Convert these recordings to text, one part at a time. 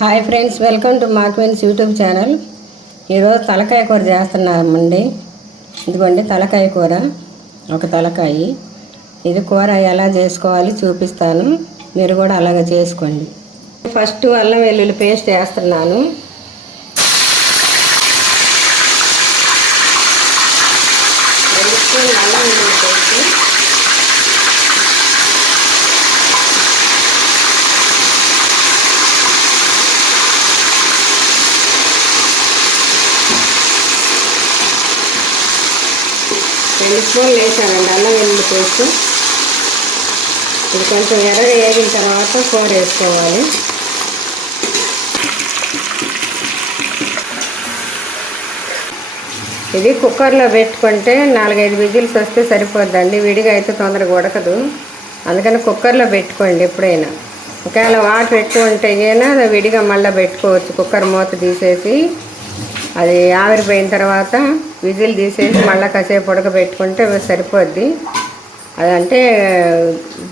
Hi friends, welcome to మాక్వెన్స్ YouTube channel. ఈరోజు తలకాయ కూర చేస్తున్నామండి. ఇదిగోండి తలకాయ కూర, ఒక తలకాయ. ఇది కూర ఎలా చేసుకోవాలి చూపిస్తాను, మీరు కూడా అలాగే చేసుకోండి. ఫస్ట్ అల్లం వెల్లుల్లి పేస్ట్ వేస్తున్నాను. అల్లం వెల్లుల్లి పేస్ట్, రెండు స్పూన్లు వేసానండి అల్లం వెల్లుల్లి పేస్ట్. ఇది కొంచెం ఎర్రగా వేగిన తర్వాత కూర వేసుకోవాలి. ఇది కుక్కర్లో పెట్టుకుంటే 4-5 విజిల్స్ వస్తే సరిపోద్దండి. విడిగా అయితే తొందరగా ఉడకదు, అందుకని కుక్కర్లో పెట్టుకోండి. ఎప్పుడైనా ఒకవేళ వాటర్ ఎక్కువ ఉంటే అయినా విడిగా మళ్ళీ పెట్టుకోవచ్చు. కుక్కర్ మూత తీసేసి అది ఆవిరిపోయిన తర్వాత విజిల్ తీసేసి మళ్ళీ కాసేపు ఉడకబెట్టుకుంటే సరిపోద్ది. అదంటే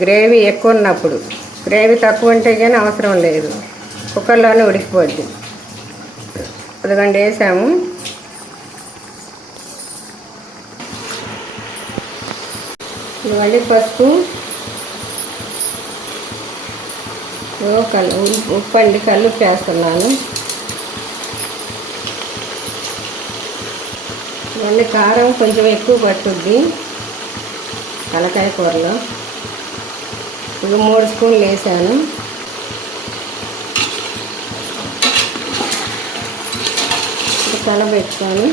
గ్రేవీ ఎక్కువ ఉన్నప్పుడు, గ్రేవీ తక్కువ ఉంటే కానీ అవసరం లేదు, కుక్కర్లోనే ఉడికిపోద్ది. అదిగండి వేసాము. ఇవన్నీ పసుపు, ఉప్పు అండి, కల్లుప్పు వేస్తున్నాను. ఇవన్నీ కారం కొంచెం ఎక్కువ పట్టుద్ది తలకాయ కూరలో. ఇక 3 స్పూన్లు వేసాను. కలబెట్టుకొని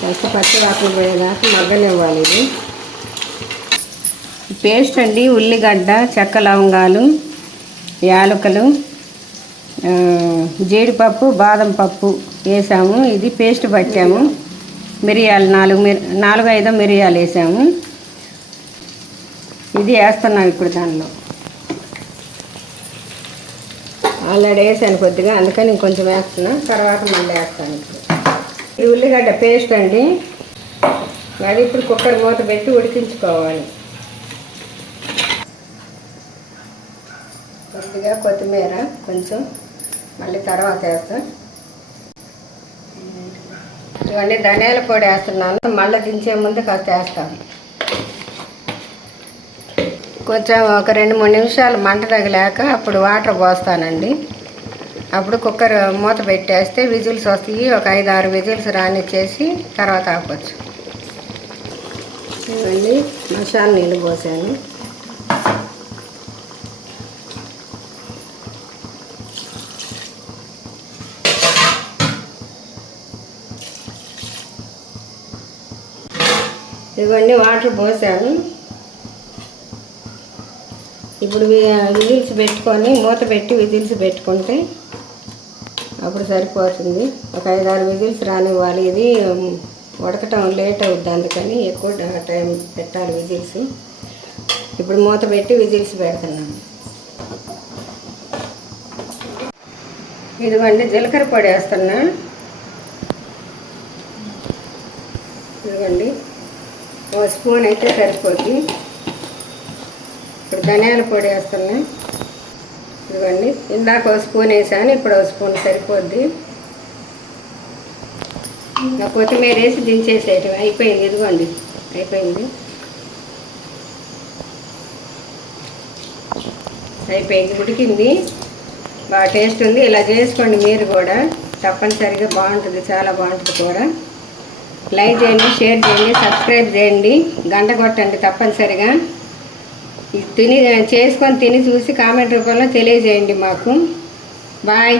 కాస్త పచ్చి వాసన పోయేదాకా మగ్గనివ్వాలి. ఇది పేస్ట్ అండి. ఉల్లిగడ్డ, చెక్క లవంగాలు, యాలకులు, జీడిపప్పు, బాదం పప్పు వేసాము. ఇది పేస్ట్ పట్టాము. మిరియాలు 4-5 మిరియాలు వేసాము. ఇది వేస్తున్నాం ఇప్పుడు. దానిలో ఆల్రెడీ వేసాను కొద్దిగా, అందుకని ఇంకొంచెం వేస్తున్నా, తర్వాత మళ్ళీ వేస్తాను. ఇది ఉల్లిగడ్డ పేస్ట్ అండి. అది ఇప్పుడు కుక్కర్ మూత పెట్టి ఉడికించుకోవాలి. కొద్దిగా కొత్తిమీర కొంచెం మళ్ళీ తర్వాత వేస్తాం. ఇవన్నీ ధనియాల పొడి వేస్తున్నాను. మళ్ళీ దించే ముందు కాస్త వేస్తాను. కొంచెం ఒక 2-3 నిమిషాలు మంట తగిలాక అప్పుడు వాటర్ పోస్తానండి. అప్పుడు కుక్కర్ మూత పెట్టేస్తే విజిల్స్ వస్తాయి. ఒక 5-6 విజిల్స్ రానిచ్చేసి తర్వాత ఆపచ్చు. ఇవన్నీ మసాలా నీళ్ళు పోసాను. ఇవన్నీ వాటర్ పోసాను. ఇప్పుడు విజిల్స్ పెట్టుకొని మూత పెట్టి విజిల్స్ పెట్టుకుంటే అప్పుడు సరిపోతుంది. ఒక 5-6 విజిల్స్ రానివ్వాలి. ఇది ఉడకటం లేట్ అవుద్ది, అందుకని ఎక్కువ టైం పెట్టాలి విజిల్స్. ఇప్పుడు మూత పెట్టి విజిల్స్ పెడుతున్నాను. ఇదిగోండి జీలకర్ర పొడి వేస్తున్నా. ఇదిగోండి 1 స్పూన్ అయితే సరిపోద్ది. ఇప్పుడు ధనియాల పొడి వేస్తున్నా. ఇదిగోండి ఇందాక 1 స్పూన్ వేసాను, ఇప్పుడు 1 స్పూన్ సరిపోద్ది. ఇంకా కొత్తిమీర వేసి దించేసేయటం. అయిపోయింది. ఇదిగోండి అయిపోయింది. ఉడికింది, బాగా టేస్ట్ ఉంది. ఇలా చేసుకోండి మీరు కూడా, తప్పనిసరిగా బాగుంటుంది, చాలా బాగుంటుంది కూర. లైక్ చేయండి, షేర్ చేయండి, సబ్స్క్రైబ్ చేయండి, గంట కొట్టండి తప్పనిసరిగా. చేసుకొని తిని చూసి కామెంట్ రూపంలో తెలియజేయండి మాకు. బాయ్.